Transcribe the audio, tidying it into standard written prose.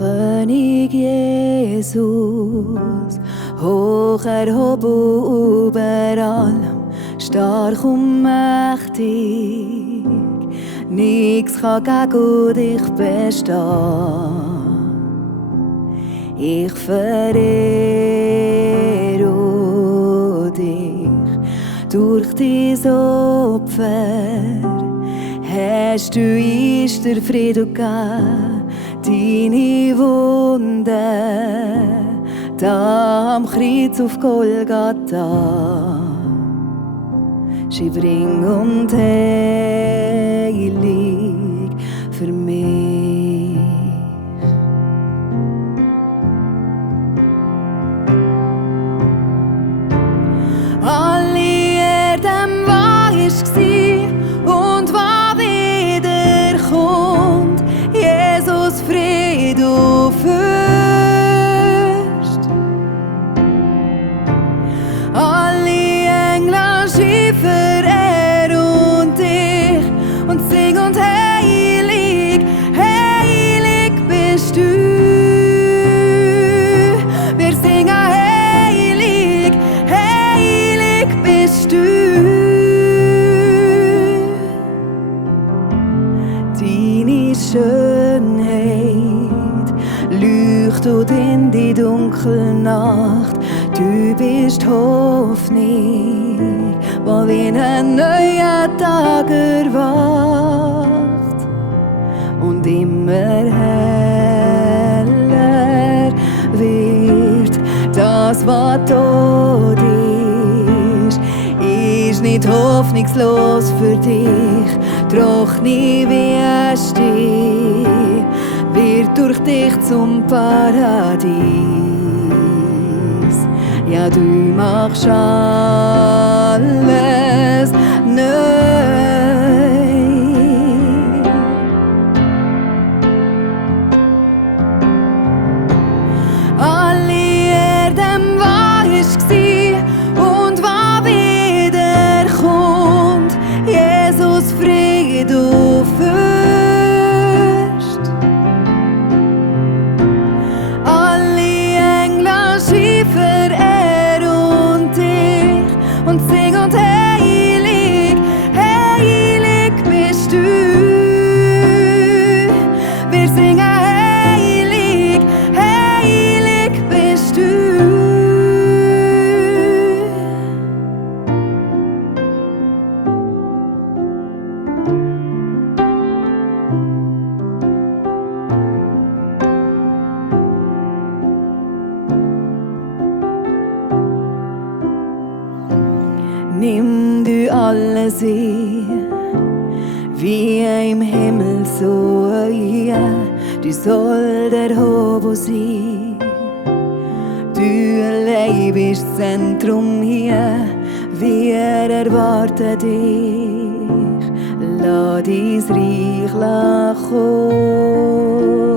König Jesus, hoch erhoben über allem, stark und mächtig, nichts kann gegen dich bestehen. Ich verehre dich durch dein Opfer. Hast du uns der Frieden gegeben, deine Wunden, da am Kreuz auf Golgatha. Sie bring und heilig für mich. Alle Erde war ich und was wiederkommt, Jesus Fried du Fürst. Alle Engel schiefen und dich und sing und heilig, heilig bist du. Wir singen heilig, heilig bist du. Deine Schönheit leuchtet in die dunkle Nacht. Du bist Hoffnung, wo wie ein neuer Tag erwacht und immer heller wird. Das, was tot ist nicht hoffnungslos für dich. Trockene Wüste wird durch dich zum Paradies. Ja, du machst alles neu. Alle Erde war ich und was wiederkommt, Jesus Fried du Fürst. Alle Engel schiefen und dich und sing und heilig, heilig bist du. Wir singen heilig, heilig bist du. Nimm du alles ein, wie im Himmel so hier. Du sollst erhoben sein. Du allein bist das Zentrum hier, wir erwarten dich. Lass dein Reich kommen.